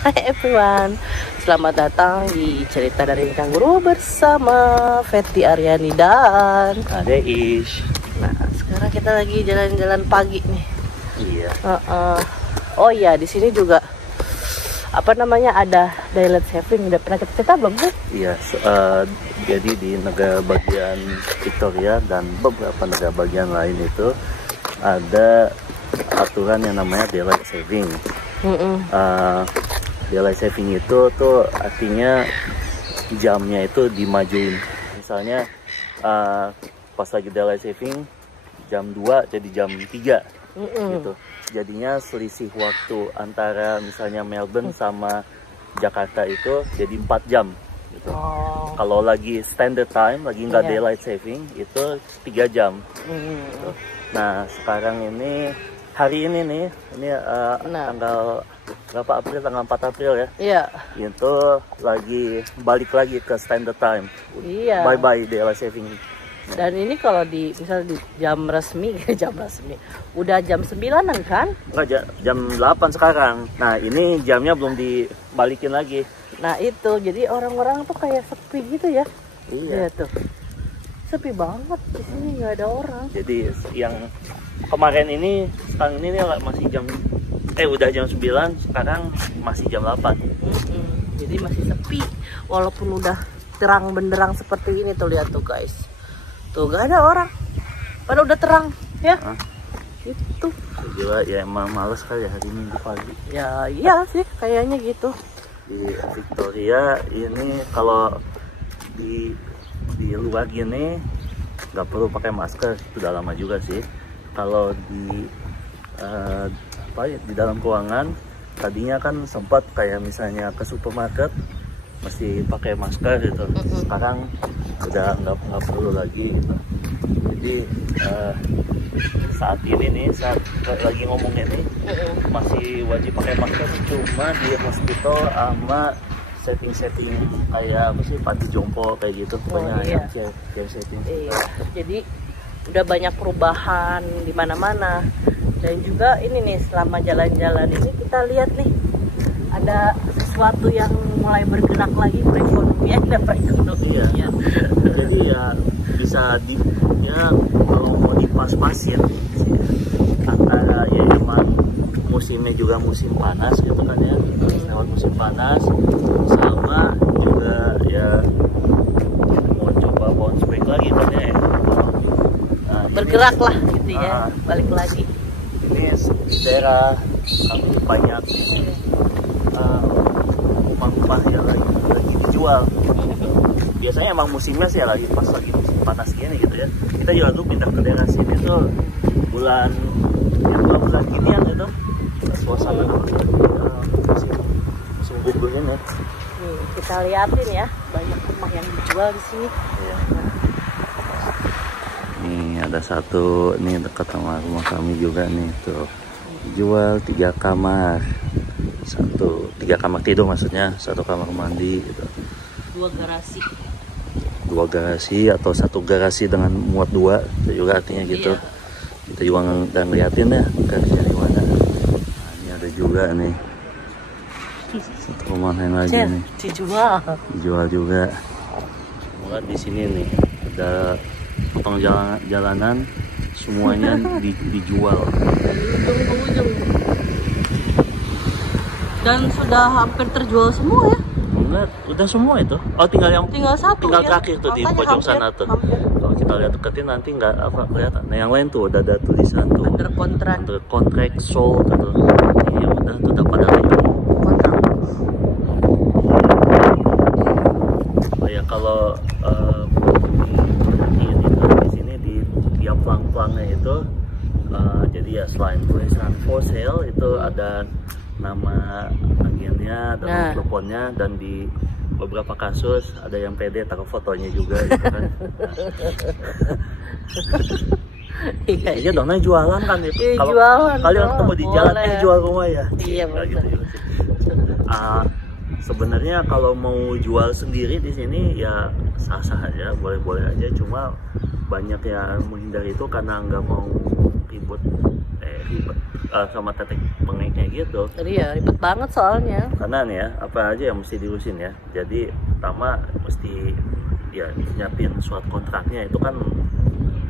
Hai everyone, selamat datang di cerita dari Kanguru bersama Fethi Aryani dan Ade Ish. Nah, sekarang kita lagi jalan-jalan pagi nih. Iya. Oh iya, di sini juga apa namanya ada daylight saving. Udah pernah kita cerita belum sih? Iya. Jadi di negara bagian Victoria dan beberapa negara bagian lain itu ada aturan yang namanya daylight saving. Daylight saving itu tuh artinya jamnya itu dimajuin. Misalnya pas lagi daylight saving jam 2 jadi jam 3 gitu. Jadinya selisih waktu antara misalnya Melbourne sama Jakarta itu jadi 4 jam gitu. Kalau lagi standard time, lagi nggak daylight saving itu 3 jam gitu. Nah sekarang ini hari ini nih, ini tanggal berapa April? Tanggal 4 April ya? Iya. Itu lagi balik lagi ke standard time. Iya. Bye-bye daylight saving. Dan ini kalau di misal di jam resmi, udah jam 9-an kan? Enggak, jam 8 sekarang. Nah ini jamnya belum dibalikin lagi. Nah itu, jadi orang-orang tuh kayak sepi gitu ya? Iya. Tuh, sepi banget di sini, nggak ada orang. Jadi yang kemarin ini, sekarang ini masih jam, udah jam 9, sekarang masih jam 8. Jadi masih sepi, walaupun udah terang benderang seperti ini tuh, lihat tuh guys. Tuh gak ada orang, pada udah terang ya. Itu Gila ya, emang males kali ya hari Minggu pagi. ya, iya sih kayaknya gitu. Di Victoria ini kalau di luar gini nggak perlu pakai masker, itu udah lama juga sih. Kalau di di dalam ruangan tadinya kan sempat kayak misalnya ke supermarket masih pakai masker gitu. Sekarang udah nggak perlu lagi gitu. Jadi saat ini nih, saat lagi ngomong ini masih wajib pakai masker, cuma di hospital sama setting kayak apa sih, panti jompo kayak gitu. Pokoknya setting. Iya. Jadi udah banyak perubahan di mana-mana. Dan juga ini nih, selama jalan-jalan ini kita lihat nih ada sesuatu yang mulai bergerak lagi, perekonomian. Iya. Jadi ya bisa kalau mau dipas-pasin antara ya emang musimnya juga musim panas gitu kan ya, lewat musim panas, sama juga ya mau coba bounce back lagi kan ya. Nah, bergerak lah gitu ya, balik lagi. Ini daerah kami banyak rumah-rumah yang lagi dijual. Biasanya emang musimnya sih lagi pas lagi musim panas gini gitu ya. Kita juga tuh pindah ke daerah sini tuh bulan ginian itu, suasana musim gugur ini. Kita liatin ya, banyak rumah yang dijual di sini. Iya. Nih ada satu nih dekat sama rumah kami juga nih tuh, jual 3 kamar. 3 kamar tidur maksudnya, 1 kamar mandi gitu. 2 garasi atau 1 garasi dengan muat 2, itu juga artinya gitu. Kita juga dan liatin ya garasinya di mana. Nah, ini ada juga nih satu rumah yang lagi nih dijual juga. Mulai di sini nih ada potong jalanan semuanya dijual. Ujung. Dan sudah hampir terjual semua ya? Enggak, udah semua itu. Oh, tinggal satu. Tinggal ya? terakhir tuh di pojok sana tuh. Kalau kita lihat deketin nanti nggak apa kelihatan. Nah, yang lain tuh udah ada tulisan tuh. Under contract sold gitu. Iya, udah pada kontrak. Oh ya, kalau di sini di tiap pelang-pelangnya itu jadi ya selain tulisan for sale itu ada nama agennya, ada nomor teleponnya, dan di beberapa kasus ada yang pede taruh fotonya juga gitu kan. Iya dong, jualan kan itu. Kalau kalian ketemu di jalan jual rumah ya. Iya betul. Gitu. Sebenarnya kalau mau jual sendiri di sini ya sah-sah aja, boleh-boleh aja. Cuma banyak yang menghindari itu karena nggak mau ribut ribet sama tetek bengeknya gitu. Iya, ribet banget soalnya. Karena nih ya, apa aja yang mesti diurusin ya. Jadi pertama mesti ya nyiapin surat kontraknya, itu kan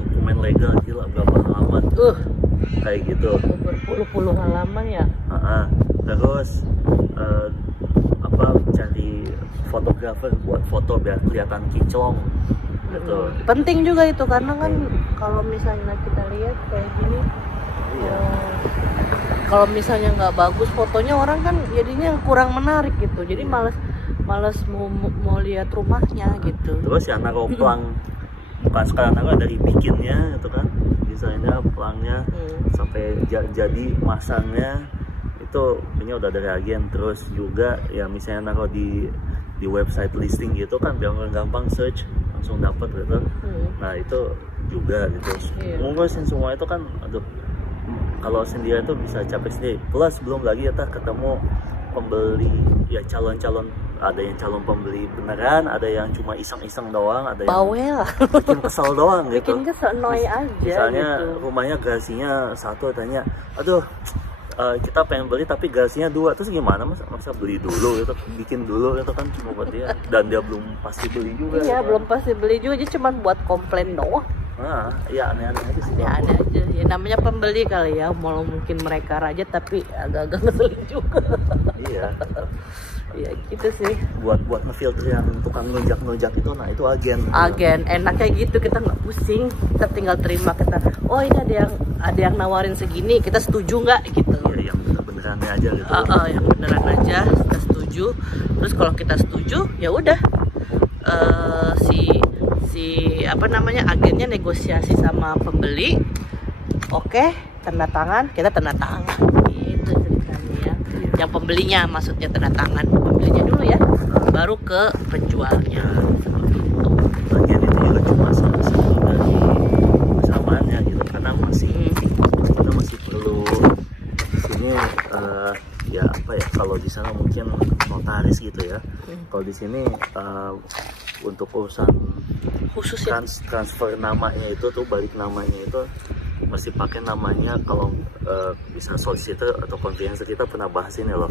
dokumen legal gila berapa halaman. Kayak gitu. Berpuluh-puluh halaman ya. Terus cari fotografer buat foto biar kelihatan kinclong gitu. Penting juga itu karena kan kalau misalnya kita lihat kayak gini, kalau misalnya nggak bagus fotonya orang kan jadinya kurang menarik gitu. Jadi males mau lihat rumahnya gitu. Terus ya naruh pelang, bukan sekarang naruh dari bikinnya gitu kan, desainnya, pelangnya sampai jadi masangnya itu ini udah dari agen. Terus juga ya misalnya naruh di website listing gitu kan biar orang gampang search langsung dapat gitu. Nah itu juga gitu. Ngurusin semua itu kan aduh, kalau sendiri itu bisa capek sendiri. Plus belum lagi ya ketemu pembeli ya, calon-calon, ada yang calon pembeli beneran, ada yang cuma iseng-iseng doang, ada yang bawel, bikin kesel doang gitu. bikin kesel, annoy aja. Misalnya gitu. rumahnya garasinya 1, tanya, aduh kita pengen beli tapi garasinya 2, terus gimana masa beli dulu gitu, bikin dulu gitu kan cuma buat dia, dan dia belum pasti beli juga. Iya, gitu. belum pasti beli juga, jadi cuma buat komplain doang. Nah, ya aneh-aneh aja sih. Ya ada aja, ya namanya pembeli kali ya, mau mungkin mereka raja tapi agak-agak ngeselin juga. Iya. Iya gitu sih. Buat ngefilter yang tukang ngelunjak itu, nah itu agen. Agen, enaknya gitu, kita nggak pusing, kita tinggal terima, kita, oh ini ada yang nawarin segini, kita setuju nggak gitu. Iya, yang benerannya aja gitu. Yang beneran aja, kita setuju. Terus kalau kita setuju, ya udah, si agennya negosiasi sama pembeli, oke, tanda tangan, kita tanda tangan, gitu ceritanya ya. Yang pembelinya maksudnya tanda tangan pembelinya dulu ya, baru ke penjualnya. Bagian itu juga cuma salah satu dari kesamaannya gitu, karena kita masih perlu sini ya apa ya, kalau di sana mungkin notaris gitu ya. Kalau di sini untuk urusan Khusus ya. transfer namanya itu tuh, balik namanya itu masih pakai namanya. Kalau bisa solicitor atau conveyancer, kita pernah bahas ini loh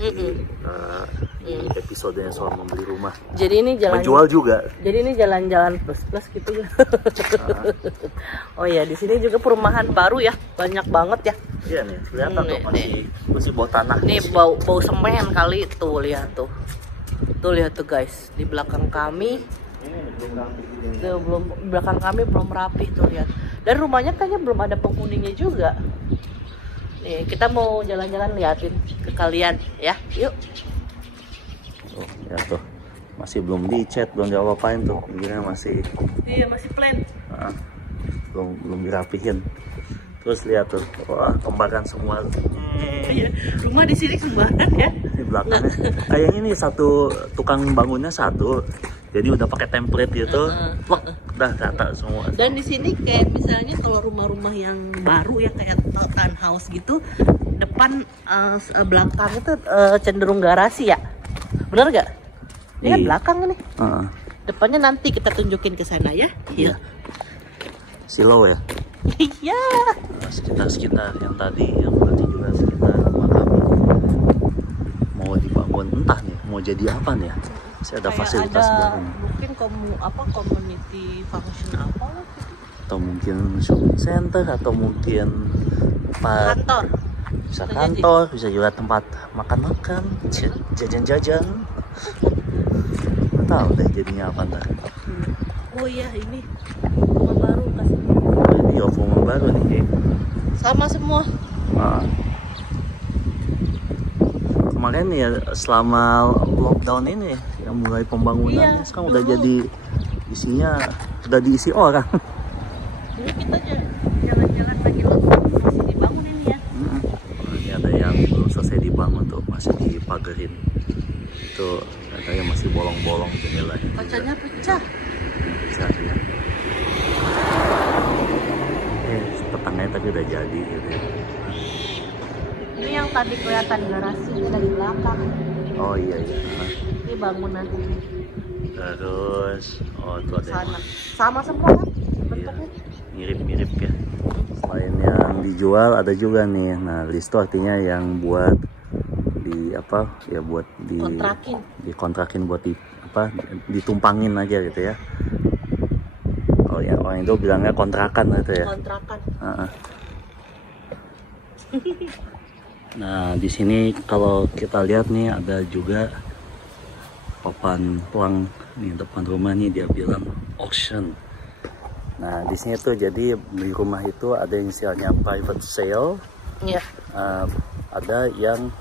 di episodenya soal membeli rumah. Jadi ini menjual juga. Jadi ini jalan-jalan plus gitu ya. Oh ya, di sini juga perumahan baru ya, banyak banget ya. Iya nih, kelihatan tuh masih bau tanah. Nih bau semen kali tuh, lihat tuh. Tuh lihat tuh guys, di belakang kami. Tuh, belakang kami belum rapi tuh, lihat. Dan rumahnya kayaknya belum ada penghuninya juga. Nih, kita mau jalan-jalan liatin ke kalian ya. Yuk. Oh, ya tuh. Masih belum dicat, belum diapa-apain tuh. Pinggirnya masih. Iya, masih plain. Belum dirapihin. Terus lihat tuh, wah kembaran semua. Iya, rumah di sini kembaran ya. Di belakangnya. Kayaknya ini satu tukang bangunnya satu. Jadi udah pakai template gitu, udah rata semua. Dan di sini kayak misalnya kalau rumah-rumah yang baru ya, kayak townhouse gitu, depan belakang itu cenderung garasi ya, bener gak? Ini kan belakang nih. Depannya nanti kita tunjukin ke sana ya. Iya. Silau ya. Iya. Sekitar yang tadi, yang berarti juga sekitar makam. Mau dibangun entah nih, mau jadi apa nih ya? Saya ada fasilitas baru. Mungkin community function apa lah gitu. Atau mungkin shopping center, atau mungkin tempat kantor. Bisa kantor, bisa juga tempat makan-makan, jajan-jajan. Tahu deh jadinya apa ntar. Oh iya, ini rumah baru kasih. Ini rumah baru nih. Sama semua. Kemarin ya selama lockdown ini yang mulai pembangunan, sekarang udah jadi isinya, udah diisi orang. Dulu kita jalan-jalan lagi lockdown masih dibangun ini ya. Ini ada yang belum selesai dibangun tuh, masih dipagerin. Itu katanya masih bolong-bolong jendelanya. Kacanya pecah. Pecah ya. Petangnya tapi udah jadi gitu ya. Ini yang tadi kelihatan garasi dari belakang. Oh iya. Ini bangunan ini. Terus, itu ada sana. Sama semua kan bentuknya? Iya. mirip-mirip ya. Selain yang dijual ada juga nih. Nah, lease itu artinya yang buat di apa ya, buat dikontrakin buat ditumpangin aja gitu ya. Kalau ya orang itu bilangnya kontrakan gitu ya. Kontrakan. Nah, di sini kalau kita lihat nih ada juga papan pelang nih depan rumah nih, dia bilang auction. Nah, di sini tuh jadi di rumah itu ada yang istilahnya private sale, ada yang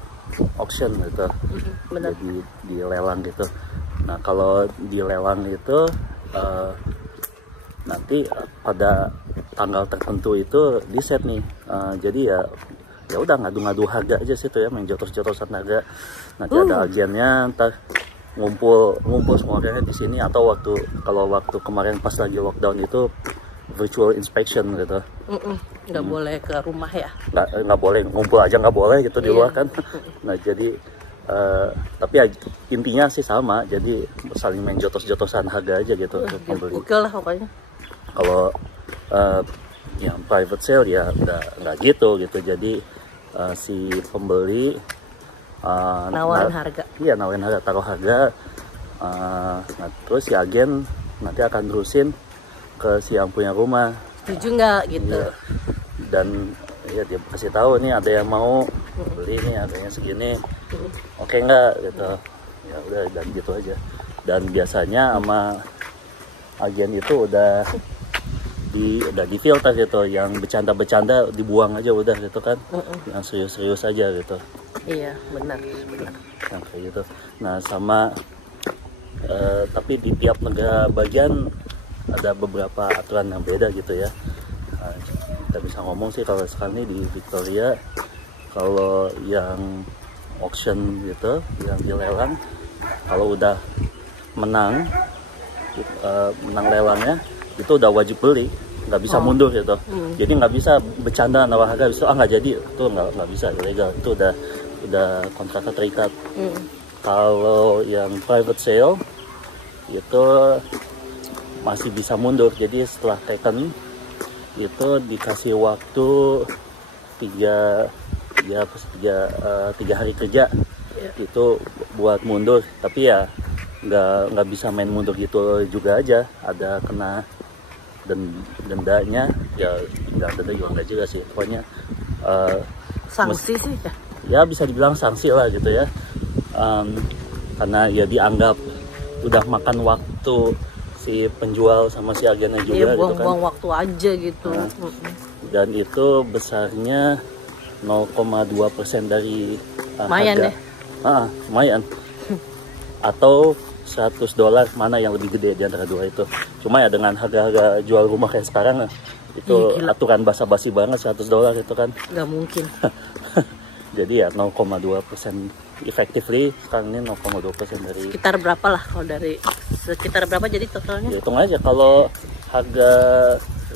auction gitu. Benar. Jadi dilelang gitu. Nah, kalau dilelang itu nanti pada tanggal tertentu itu di set nih. Jadi ya udah ngadu-ngadu harga aja sih tuh ya, main jotos-jotosan harga. Nanti ada agennya, ntar ngumpul semua orangnya di sini, atau kalau waktu kemarin pas lagi lockdown itu virtual inspection gitu. Nggak boleh ke rumah ya? Nggak boleh, ngumpul aja nggak boleh gitu di luar kan. Nah, jadi tapi ya, intinya sih sama, jadi saling main jotos-jotosan harga aja gitu pembeli. Oke lah pokoknya. Kalau yang private sale ya nggak gitu. Jadi si pembeli nawarin harga. Iya, nawarin harga, taruh harga. Nah, terus si agen nanti akan terusin ke si yang punya rumah. Setuju nggak gitu? Iya. Dan ya dia kasih tahu nih ada yang mau beli nih, harganya segini. Oke nggak gitu. Ya udah, dan gitu aja. Dan biasanya sama agen itu udah di filter gitu, yang bercanda-bercanda dibuang aja udah gitu kan. Yang serius-serius aja gitu. Iya, benar. Yang kayak gitu. Nah, sama tapi di tiap negara bagian ada beberapa aturan yang beda gitu ya. Nah, kita bisa ngomong sih kalau sekarang ini di Victoria, kalau yang auction gitu, yang dilelang, kalau udah menang lelangnya itu udah wajib beli, nggak bisa mundur gitu. Jadi nggak bisa bercanda nawar harga, bisa nggak jadi, itu nggak bisa, ilegal. Itu udah kontraknya terikat. Kalau yang private sale itu masih bisa mundur, jadi setelah taken itu dikasih waktu 3 hari kerja itu buat mundur. Tapi ya nggak bisa main mundur gitu juga aja, ada kena dendanya. Ya denda juga nggak juga sih, pokoknya sanksi sih ya bisa dibilang sanksi lah gitu ya. Karena ya dianggap udah makan waktu si penjual sama si agennya juga. Iya, buang-buang gitu kan. waktu aja gitu. Dan itu besarnya 0,2% dari lumayan harga. Lumayan. Atau $100, mana yang lebih gede di antara dua itu. Cuma ya dengan harga-harga jual rumah kayak sekarang itu aturan basa-basi banget, $100 itu kan. Nggak mungkin. Jadi ya 0,2%. Effectively sekarang ini 0,2% dari. Sekitar berapa lah kalau dari sekitar berapa jadi totalnya? Hitung aja, kalau harga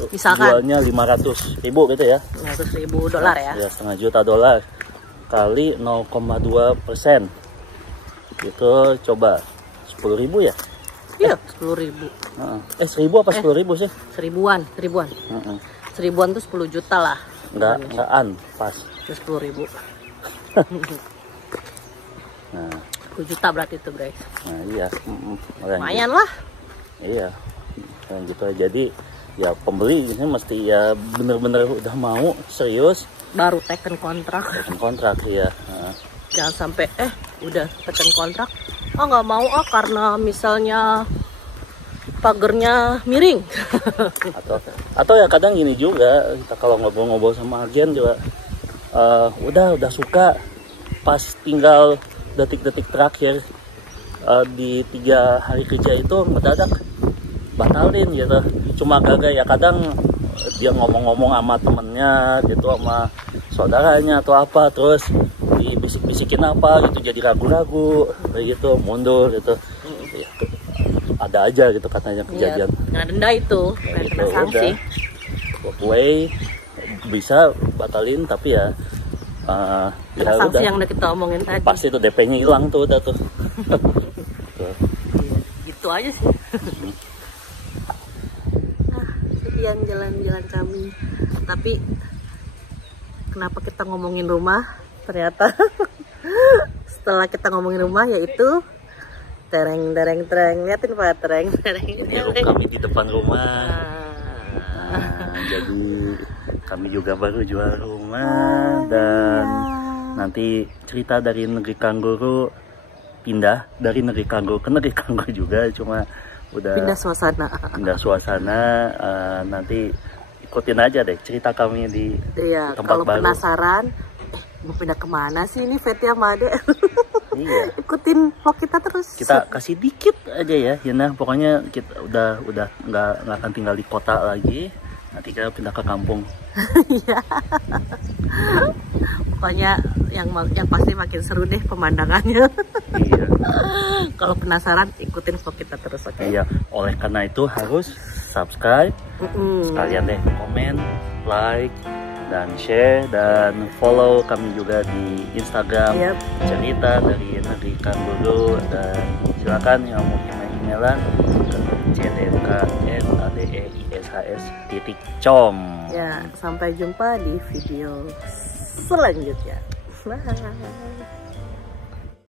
misalkan jualnya 500.000 gitu ya. $500.000 ya. Ya, $500.000 kali 0,2%. Itu coba 10.000 ya? Iya, 10.000. 1.000 apa 10.000 sih? Seribuan. Seribuan tuh 10 juta lah. Enggak pas. 10.000. Nah, 10 juta berarti itu guys. Nah iya, lumayan lah. Iya, yang gitu aja. Jadi ya pembeli ini mesti ya bener-bener udah mau serius. Baru teken kontrak. Iya. Jangan sampai udah teken kontrak, nggak mau karena misalnya pagernya miring. atau ya kadang gini juga, kita kalau ngobrol-ngobrol sama agen juga, udah suka, pas tinggal detik-detik terakhir di 3 hari kerja itu mendadak batalin gitu. Cuma kagak ya, kadang dia ngomong-ngomong sama temennya gitu, sama saudaranya atau apa, terus dibisik-bisikin apa gitu, jadi ragu-ragu gitu, mundur gitu. Ya, ada aja gitu katanya kejadian. Nah, denda itu kena sanksi. Way bisa batalin, tapi ya sanksi udah, yang udah kita omongin tadi. Pasti tuh DP-nya hilang tuh, udah tuh. Gitu aja sih. sekian jalan-jalan kami. Tapi kenapa kita ngomongin rumah? Ternyata setelah kita ngomongin rumah yaitu tereng. Liatin Pak, tereng. Kami di depan rumah. Jadi kami juga baru jual rumah dan nanti cerita dari negeri kanguru pindah dari negeri kanguru ke negeri kanguru juga, cuma udah pindah suasana. Nanti ikutin aja deh cerita kami di tempat kalau baru. Penasaran mau pindah kemana sih ini Fethi sama Ade? Iya. Ikutin vlog kita terus. Kita kasih dikit aja ya, Yana. Pokoknya kita udah nggak akan tinggal di kota lagi. Nanti kita pindah ke kampung. Iya. Pokoknya yang pasti makin seru deh pemandangannya. Iya. Kalau penasaran ikutin vlog kita terus, oke? Iya. Oleh karena itu harus subscribe, sekalian deh komen, like, dan share, dan follow kami juga di Instagram. Cerita dari negeri kanguru, dan silakan yang mau emailan ke cdmk@adeishs.com. Ya, sampai jumpa di video selanjutnya. Bye.